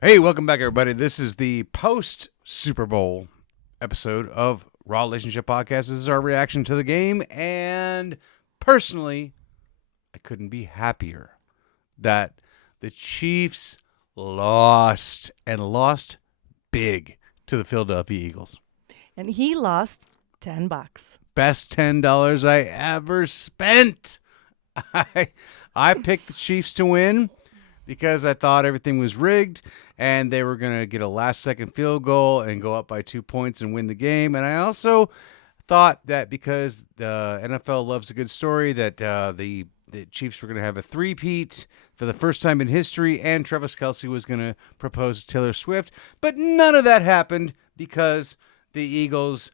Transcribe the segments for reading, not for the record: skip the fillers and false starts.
Hey, welcome back, everybody. This is the post Super Bowl episode of Raw Relationship Podcast. This is our reaction to the game, and personally, I couldn't be happier that the Chiefs lost and lost big to the Philadelphia Eagles. And he lost $10. Best $10 I ever spent. I I picked the Chiefs to win because I thought everything was rigged and they were going to get a last second field goal and go up by 2 points and win the game. And I also thought that because the NFL loves a good story, that the Chiefs were going to have a three-peat for the first time in history, and Travis Kelce was going to propose to Taylor Swift. But none of that happened because the Eagles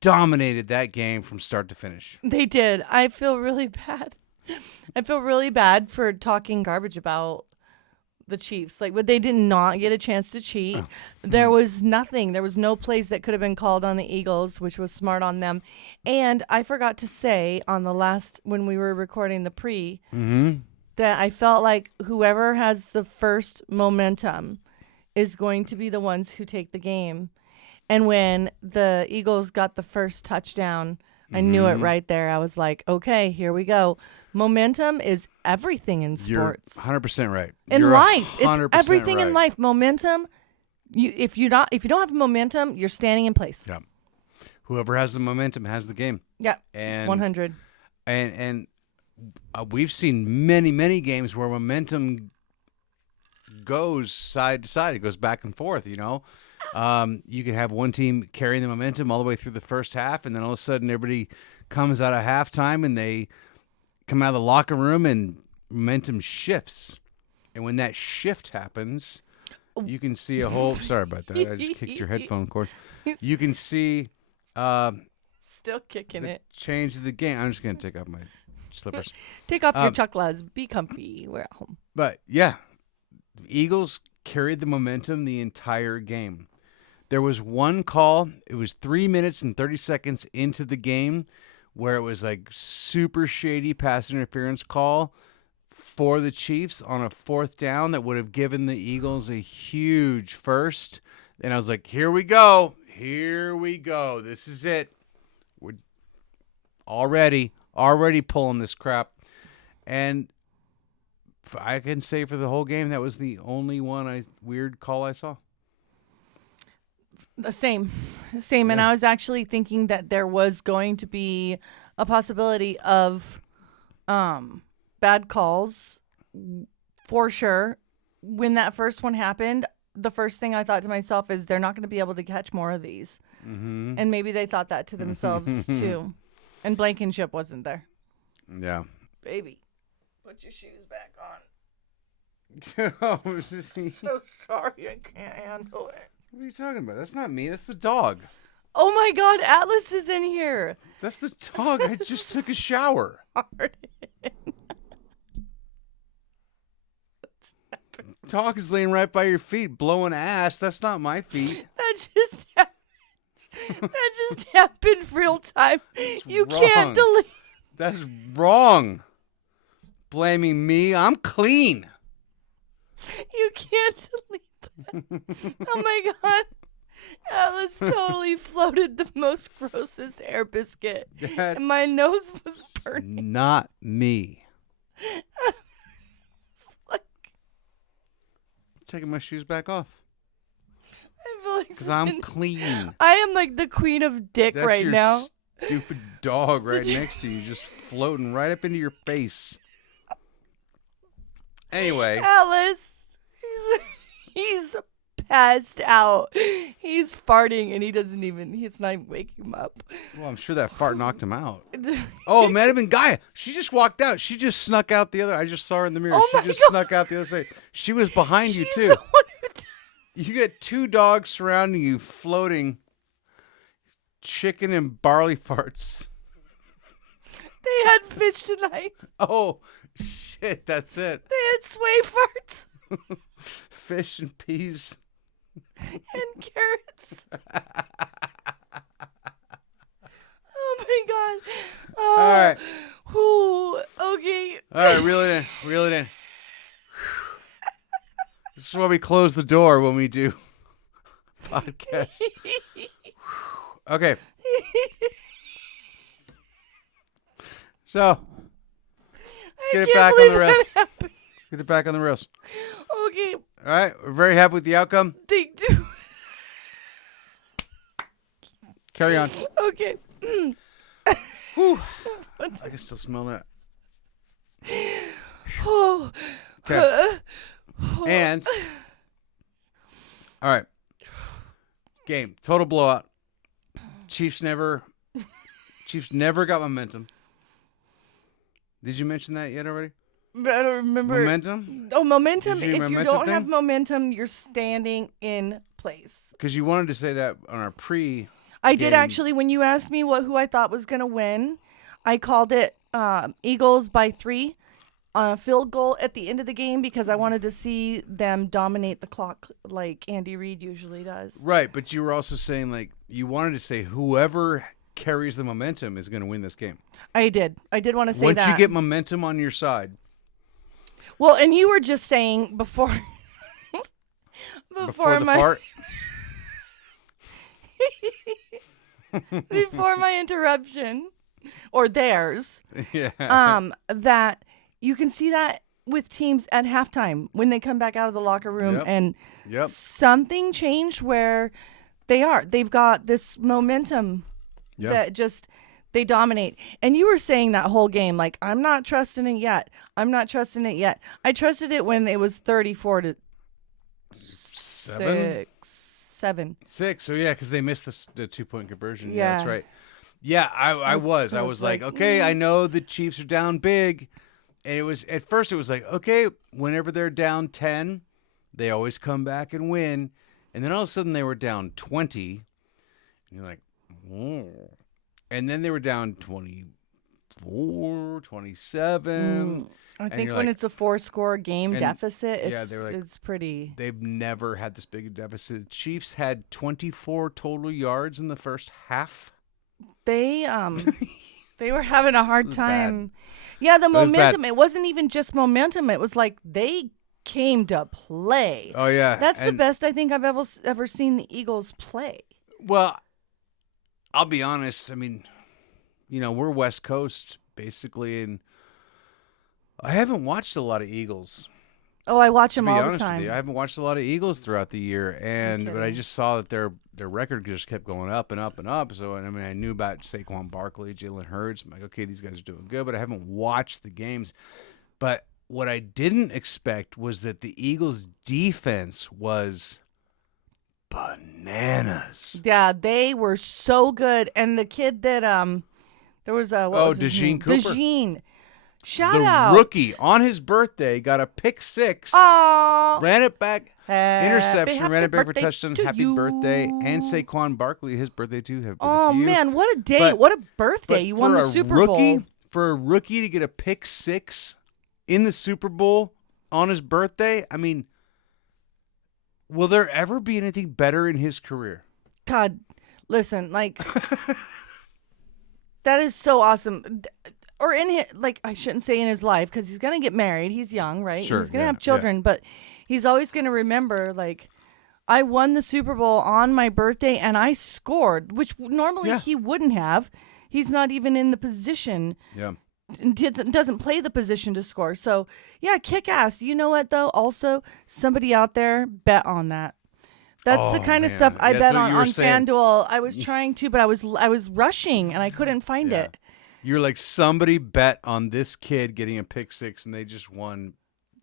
dominated that game from start to finish. They did. I feel really bad. I feel really bad for talking garbage about the Chiefs. Like, but they did not get a chance to cheat. There was nothing. There was no plays that could have been called on the Eagles, which was smart on them. And I forgot to say on the last, when we were recording the pre, that I felt like whoever has the first momentum is going to be the ones who take the game. And when the Eagles got the first touchdown, I knew it right there. I was like, okay, here we go. Momentum is everything in sports. You're 100% right. In You're life. It's 100% everything in right. life. Momentum. If you don't have momentum, you're standing in place. Yeah. Whoever has the momentum has the game. Yeah. And 100. And we've seen many games where momentum goes side to side. It goes back and forth, you know. You can have one team carrying the momentum all the way through the first half, and then all of a sudden everybody comes out of halftime and they come out of the locker room and momentum shifts. And when that shift happens, you can see a whole... Sorry about that. I just kicked your headphone cord. You can see... Still kicking it. change of the game. I'm just going to take off my slippers. Take off your chucklas. Be comfy. We're at home. But, yeah, the Eagles carried the momentum the entire game. There was one call. It was 3 minutes and 30 seconds into the game where it was like super shady pass interference call for the Chiefs on a fourth down that would have given the Eagles a huge first. And I was like, here we go. Here we go. This is it. We're already pulling this crap. And I can say for the whole game, that was the only weird call I saw. The same. And I was actually thinking that there was going to be a possibility of bad calls for sure. When that first one happened, the first thing I thought to myself is they're not going to be able to catch more of these. Mm-hmm. And maybe they thought that to themselves too. And Blankenship wasn't there. Yeah. Baby, put your shoes back on. Oh, So sorry, I can't handle it. what are you talking about? That's not me. That's the dog. Oh my God, Atlas is in here. That's the dog. I just took a shower. Dog is laying right by your feet, blowing ass. That's not my feet. That just happened real time. You can't wrong. delete. That's wrong. Blaming me. I'm clean. You can't delete that. Oh my God. Alice totally floated the most grossest air biscuit. That And my nose was burning. not me. It's like, I'm taking my shoes back off I feel like because I'm clean. I am like the queen of dick That's right your now. stupid dog right next to you, just floating right up into your face. Anyway, Alice, he's passed out. He's farting and he's not even waking him up. well, I'm sure that fart knocked him out. Oh, it might have been Gaia. She just walked out. She just snuck out the other. I just saw her in the mirror. Oh She my just God. snuck out the other side. She was behind you She's too. the one who You get two dogs surrounding you, floating chicken and barley farts. They had fish tonight. Oh, shit, that's it. They had sway farts Fish and peas. and carrots. Oh my God. Oh, All right. Whew, okay. All right, reel it in. Reel it in. This is why we close the door when we do podcasts. Okay. So, let's get it back on the rails. Get it back on the rails. Okay. All right. We're very happy with the outcome. Take two. Carry on. Okay. Whew. I can still smell that. Oh. Okay. And, all right. Game. Total blowout. Chiefs never got momentum. Did you mention that yet already? I don't remember. Momentum? Oh, momentum. Did you If do a you momentum don't have thing? momentum, you're standing in place. Because you wanted to say that on our I did game. actually. When you asked me who I thought was going to win, I called it Eagles by 3 on a field goal at the end of the game because I wanted to see them dominate the clock like Andy Reid usually does. Right, but you were also saying, like, you wanted to say whoever carries the momentum is going to win this game. I did want to say Once that. you get momentum on your side. Well, and you were just saying before Before the my fart. before my interruption or theirs, Yeah. that you can see that with teams at halftime when they come back out of the locker room Yep. and Yep. something changed where they've got this momentum Yep. that just they dominate. And you were saying that whole game, like, I'm not trusting it yet. I'm not trusting it yet. I trusted it when it was 34-7. 6. So, yeah, because they missed the 2-point conversion. Yeah, Yeah. that's right. Yeah, I was like, okay, I know the Chiefs are down big. And it was, at first it was like, okay, whenever they're down 10, they always come back and win. And then all of a sudden they were down 20. And you're like, oh. And then they were down 24, 27. I And think you're when like- it's a 4-score game and- deficit, yeah, they're like- it's pretty. They've never had this big a deficit. Chiefs had 24 total yards in the first half. They they were having a hard was time. Yeah, the was bad. momentum. It wasn't even just momentum. It was like they came to play. Oh, yeah. That's the And- best I think I've ever seen the Eagles play. Well, I'll be honest. I mean, we're West Coast basically, and I haven't watched a lot of Eagles. Oh, I watch To them be all the honest with time. you, I haven't watched a lot of Eagles throughout the year, but I kidding. just saw that their record just kept going up and up and up. So, I mean, I knew about Saquon Barkley, Jalen Hurts. I'm like, okay, these guys are doing good, but I haven't watched the games. But what I didn't expect was that the Eagles' defense was bananas. Yeah, they were so good. And the kid that there was a what was his DeJean name? Cooper. DeJean. Shout The out. rookie on his birthday got a pick 6, Aww. ran it back, interception, Happy ran it back for birthday touchdown. to Happy birthday, and you. Saquon Barkley, his birthday too. Happy birthday Oh to you. man, what a day! But- What a birthday! But You won for the a Super rookie, Bowl. For a rookie to get a pick 6 in the Super Bowl on his birthday, I mean, will there ever be anything better in his career? God, listen, like that is so awesome. Or in his, like, I shouldn't say in his life because he's gonna get married. He's young, right? Sure, He's gonna yeah, have children, but he's always gonna remember, like, I won the Super Bowl on my birthday and I scored, which normally Yeah. he wouldn't have. He's not even in the position. Yeah. Doesn't play the position to score. So yeah, kick ass. You know what though? Also, somebody out there bet on that. That's the Oh, kind of man. stuff I That's bet what on you were on saying. FanDuel. I was trying to, but I was rushing and I couldn't find Yeah. it. You're like, somebody bet on this kid getting a pick 6, and they just won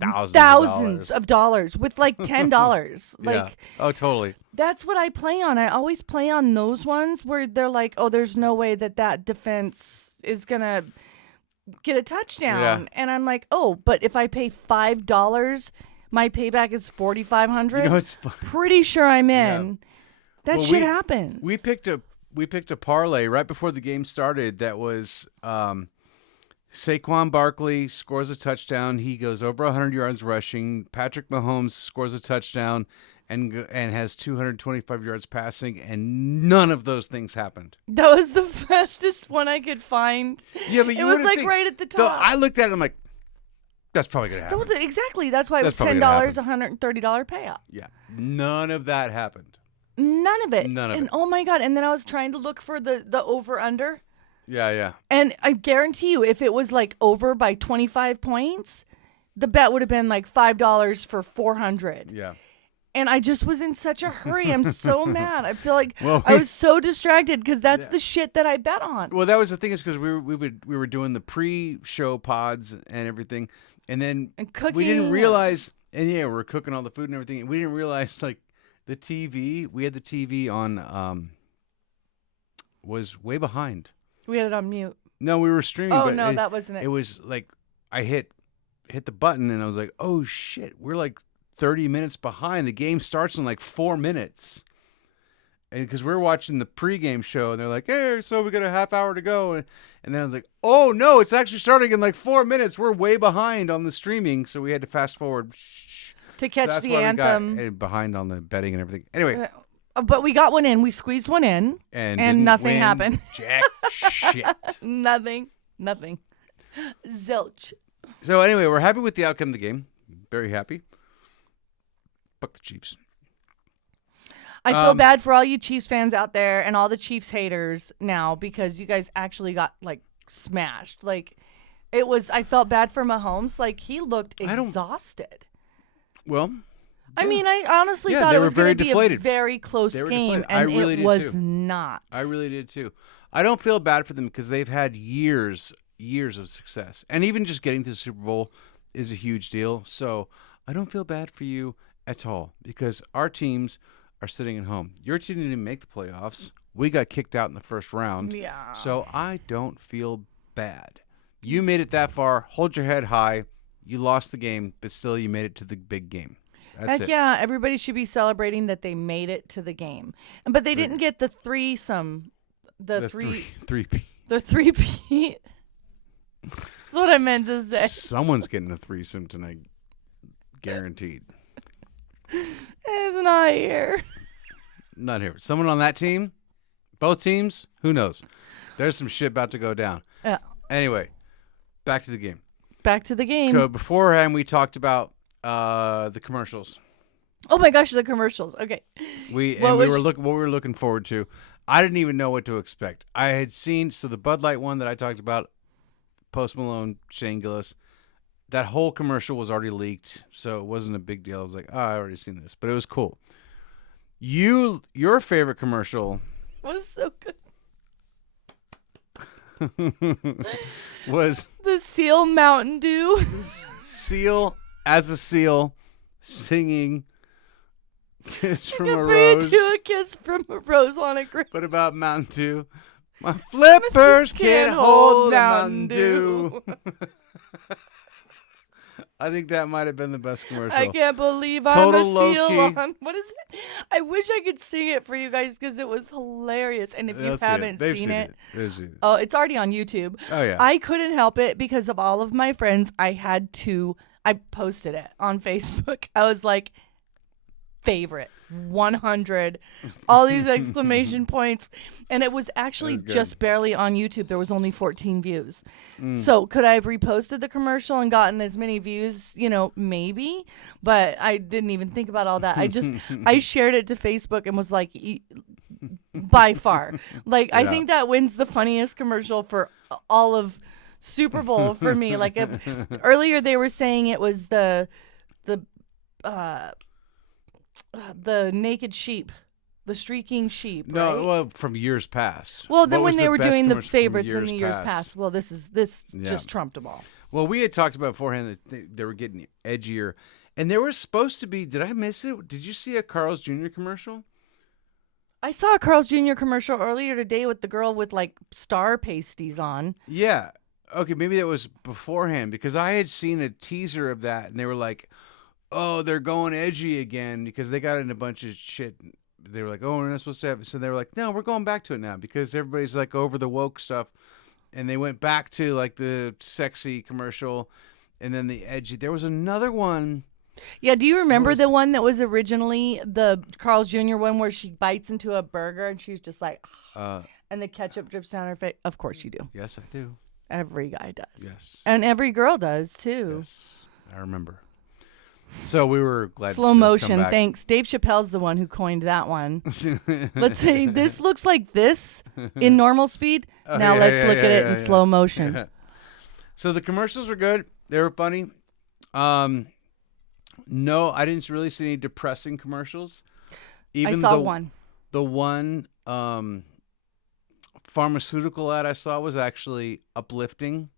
Thousands of dollars with like $10. Yeah. Like Oh, totally. that's what I play on. I always play on those ones where they're like, oh, there's no way that defense is gonna get a touchdown, Yeah. and I'm like, oh, but if I pay $5, my payback is $4,500. It's fun. Pretty sure I'm in. That Well, shit happens. We picked a parlay right before the game started that was Saquon Barkley scores a touchdown. He goes over 100 yards rushing. Patrick Mahomes scores a touchdown and has 225 yards passing, and none of those things happened. That was the fastest one I could find. Yeah, but It was like right at the So top. I looked at it, I'm like, That's probably gonna happen. Exactly. That's why it That's was probably gonna $10, $130 payout. Yeah, none of that happened. None of it. None of and it. oh my God. And then I was trying to look for the over under. Yeah. And I guarantee you, if it was like over by 25 points, the bet would have been like $5 for 400. Yeah. And I just was in such a hurry. I'm so mad. I feel like Well, I was so distracted because that's the shit that I bet on. Well, that was the thing is because we were doing the pre-show pods and everything, and then And cooking. we didn't realize, and yeah, we were cooking all the food and everything, and we didn't realize like the TV. We had the TV on was way behind. We had it on mute. No, we were streaming. Oh, but no, that wasn't it. It was like I hit the button and I was like, oh shit, we're like 30 minutes behind. The game starts in like 4 minutes. And because we're watching the pregame show and they're like, hey, so we got a half hour to go. And then I was like, oh no, it's actually starting in like 4 minutes. We're way behind on the streaming. So we had to fast forward To catch that's the why anthem. We got behind on the betting and everything. Anyway. But we got one in. We squeezed one in. And And nothing win happened. Jack shit. Nothing. Zilch. So anyway, we're happy with the outcome of the game. Very happy. Fuck the Chiefs. I feel bad for all you Chiefs fans out there and all the Chiefs haters now because you guys actually got like smashed. Like it was. I felt bad for Mahomes. Like he looked exhausted. Well, I mean, I honestly thought they it were was going very to be deflated. a very close They were game, deflated. I and really it did was too. not. I really did too. I don't feel bad for them because they've had years of success, and even just getting to the Super Bowl is a huge deal. So I don't feel bad for you at all because our teams are sitting at home. Your team didn't even make the playoffs. We got kicked out in the first round. Yeah. So I don't feel bad. You made it that far. Hold your head high. You lost the game, but still you made it to the big game. That's Heck it. yeah, everybody should be celebrating that they made it to the game. But they didn't get the threesome. The three The three-peat. That's what I meant to say. Someone's getting a threesome tonight. Guaranteed. It's not here. Not here. Someone on that team? Both teams? Who knows? There's some shit about to go down. Yeah. Anyway, back to the game. Back to the game. So beforehand, we talked about the commercials. Oh my gosh, the commercials. Okay. We were looking forward to. I didn't even know what to expect. I had seen the Bud Light one that I talked about, Post Malone, Shane Gillis. That whole commercial was already leaked, so it wasn't a big deal. I was like, oh, I already seen this, but it was cool. Your favorite commercial Was so good. was The Seal Mountain Dew. Seal as a seal singing Kiss from a Compared Rose. to a kiss from a rose on a grave. What about Mountain Dew? My flippers can't hold a Mountain Dew. I think that might have been the best commercial. I can't believe Total I'm a low-key. seal on. What is it? I wish I could sing it for you guys because it was hilarious. And if you They'll see haven't They've seen it, They've seen it. oh, it's already on YouTube. Oh, yeah. I couldn't help it because of all of my friends. I posted it on Facebook. I was like, favorite 100, all these exclamation points, and it was actually just barely on YouTube. There was only 14 views. So could I have reposted the commercial and gotten as many views? Maybe, but I didn't even think about all that. I shared it to Facebook and was like, by far, like I think that wins the funniest commercial for all of Super Bowl for me. Like earlier they were saying it was the naked sheep, the streaking sheep. No, right? well, from years past. Well, then What when was they were best doing the commercial from favorites in the years past, well, this Yeah. just trumped them all. Well, we had talked about beforehand that they were getting edgier, and there was supposed to be. Did I miss it? Did you see a Carl's Jr. commercial? I saw a Carl's Jr. commercial earlier today with the girl with like star pasties on. Yeah. Okay, maybe that was beforehand because I had seen a teaser of that, and they were like, "Oh, they're going edgy again," because they got in a bunch of shit. They were like, "Oh, we're not supposed to have it." So they were like, "No, we're going back to it now," because everybody's like over the woke stuff, and they went back to like the sexy commercial, and then the edgy. There was another one. Yeah, do you remember the one that was originally the Carl's Jr. one where she bites into a burger and she's just like, and the ketchup drips down her face? Of course you do. Yes, I do. Every guy does. Yes. And every girl does too. Yes. I remember. So we were glad Slow to see those come motion. back. Thanks. Dave Chappelle's the one who coined that one. Let's say this looks like this in normal speed. Oh, Now yeah, let's yeah, look yeah, at it yeah, in yeah. slow motion. Yeah. So the commercials were good. They were funny. No, I didn't really see any depressing commercials. I saw one. The one pharmaceutical ad I saw was actually uplifting.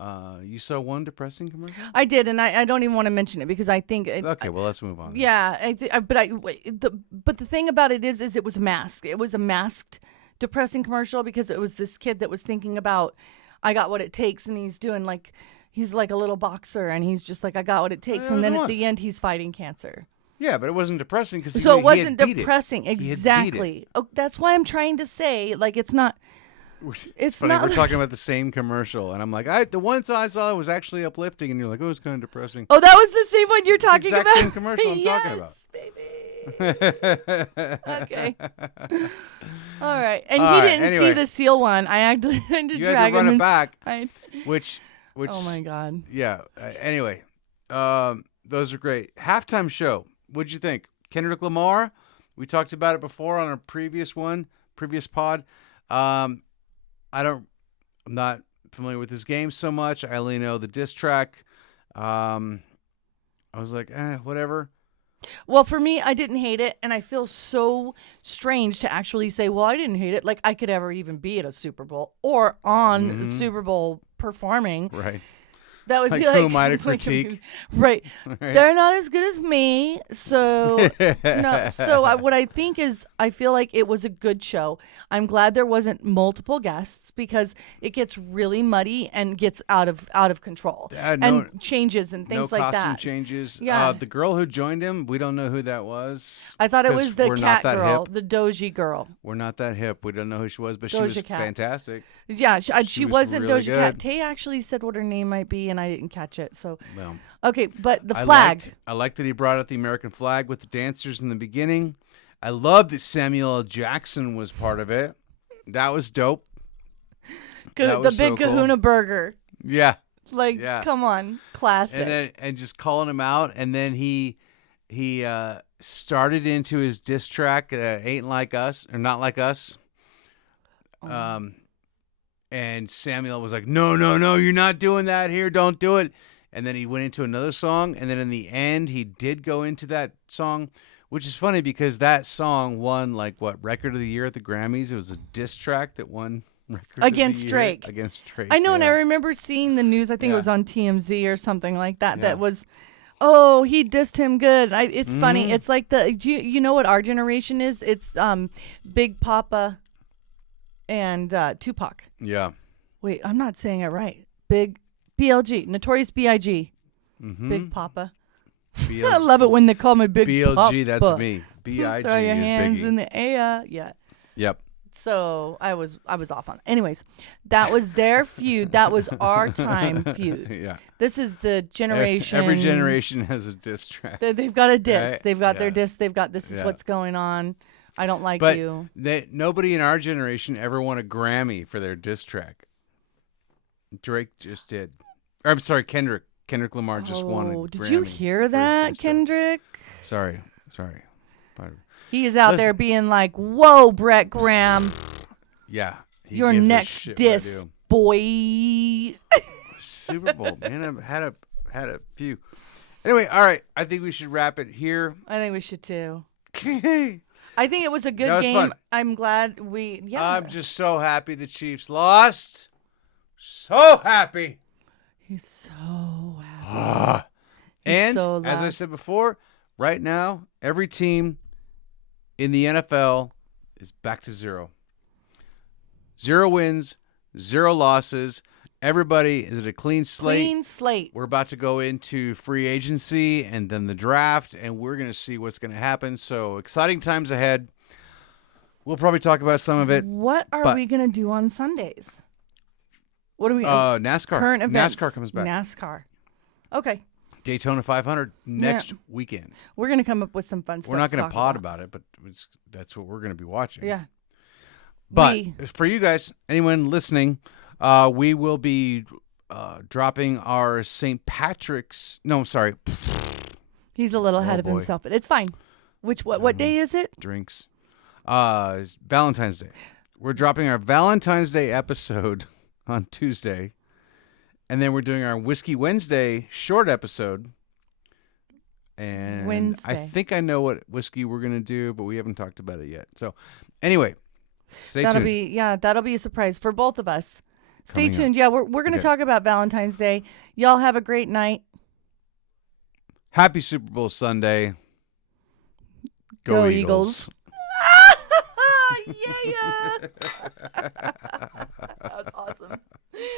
You saw one depressing commercial? I did, and I don't even want to mention it because I think. Okay, well, let's move on. Yeah, but the thing about it is it was masked. It was a masked depressing commercial because it was this kid that was thinking about, I got what it takes, and he's doing like, he's like a little boxer, and he's just like, I got what it takes, and then at the end he's fighting cancer. Yeah, but it wasn't depressing because So it wasn't he had beat depressing. It. He had beat Exactly. it. Oh, that's why I'm trying to say, like, it's not. It's funny. We're talking about the same commercial, and I'm like, the one I saw was actually uplifting, and you're like, oh, it's kind of depressing. Oh, that was the same one you're talking exact about. Same commercial I'm talking about. Baby. Okay. All right, and All he right, didn't anyway. see the seal one. I actually had to You had drag to run him it back. Which. Oh my God. Yeah. Anyway, those are great. Halftime show. What'd you think? Kendrick Lamar. We talked about it before on a previous pod. I'm not familiar with his game so much. I only know the diss track. I was like, whatever. Well, for me, I didn't hate it, and I feel so strange to actually say, well, I didn't hate it. Like I could ever even be at a Super Bowl or on the Super Bowl performing. Right. That would be Who like, am I to critique? Right. They're not as good as me. So, no. So, what I think is, I feel like it was a good show. I'm glad there wasn't multiple guests because it gets really muddy and gets out of control. And changes and things like that. No costume changes. Yeah. The girl who joined him, we don't know who that was. I thought it was 'cause the we're cat not that girl, hip. the Doji girl. We're not that hip. We don't know who she was, but she Doja was Cat. fantastic. Yeah, she was wasn't really Doja Cat. good. Tay actually said what her name might be, and I didn't catch it. So, Well, okay, but the flag. I liked that he brought out the American flag with the dancers in the beginning. I loved that Samuel L. Jackson was part of it. That was dope. That The was big so cool. Kahuna burger. Yeah. Like, Yeah. come on, classic. And just calling him out, and then he started into his diss track, "Ain't Like Us" or "Not Like Us." And Samuel was like, "No, you're not doing that here. Don't do it." And then he went into another song, and then in the end, he did go into that song, which is funny because that song won record of the year at the Grammys. It was a diss track that won record Against of the Drake. year against Drake. I know, and I yeah. remember seeing the news. I think it was on TMZ or something like that. Yeah. That was, oh, he dissed him good. It's Mm-hmm. funny. It's like you know what our generation is? It's Big Papa and Tupac. Yeah. Wait, I'm not saying it right. Big BLG, Notorious B.I.G. Mm-hmm. Big Papa. BLG. I love it when they call me Big Papa. BLG, that's me. B.I.G. Throw your is hands Biggie. in the air. Yeah. Yep. So I was off on it. Anyways, that was their feud. That was our time feud. Yeah. This is the generation. Every generation has a diss track. They've got a diss. Right? They've got their Yeah. diss. They've got this is Yeah. what's going on. I don't like But you. nobody in our generation ever won a Grammy for their diss track. Drake just did. Or, I'm sorry, Kendrick. Kendrick Lamar just won a Grammy. Did you hear for his that, diss track. Kendrick? Sorry. Pardon. He is out Listen. there being like, "Whoa, Brett Graham, Yeah. he your gives a next shit what I diss, do. boy." Super Bowl, man. I've had a few. Anyway, all right. I think we should wrap it here. I think we should too. I'm I think it was a good That was game. fun. I'm glad we. Yeah. just so happy the Chiefs lost. So happy. He's so happy. And so as I loud. said before, right now, every team in the NFL is back to 0. 0 wins, 0 losses. Everybody is at a clean slate. Clean slate. We're about to go into free agency and then the draft, and we're going to see what's going to happen. So exciting times ahead. We'll probably talk about some of it. What are but- we gonna do on Sundays? What do we? NASCAR. Current events. NASCAR comes back. NASCAR. Okay, Daytona 500 next weekend. we're gonna come up with some fun stuff. We're not to going to talk pod about it, but that's what we're going to be watching. Yeah. But We- for you guys, anyone listening, We will be dropping our St. Patrick's. No, I'm sorry. He's a little ahead Oh of boy. himself, but it's fine. What day is it? Drinks. Valentine's Day. We're dropping our Valentine's Day episode on Tuesday. And then we're doing our Whiskey Wednesday short episode. And Wednesday. I think I know what whiskey we're going to do, but we haven't talked about it yet. So anyway, stay tuned. That'll be a surprise for both of us. Stay Coming up. tuned. Yeah, we're going to talk about Valentine's Day. Y'all have a great night. Happy Super Bowl Sunday. Go Eagles. Yeah. That was awesome.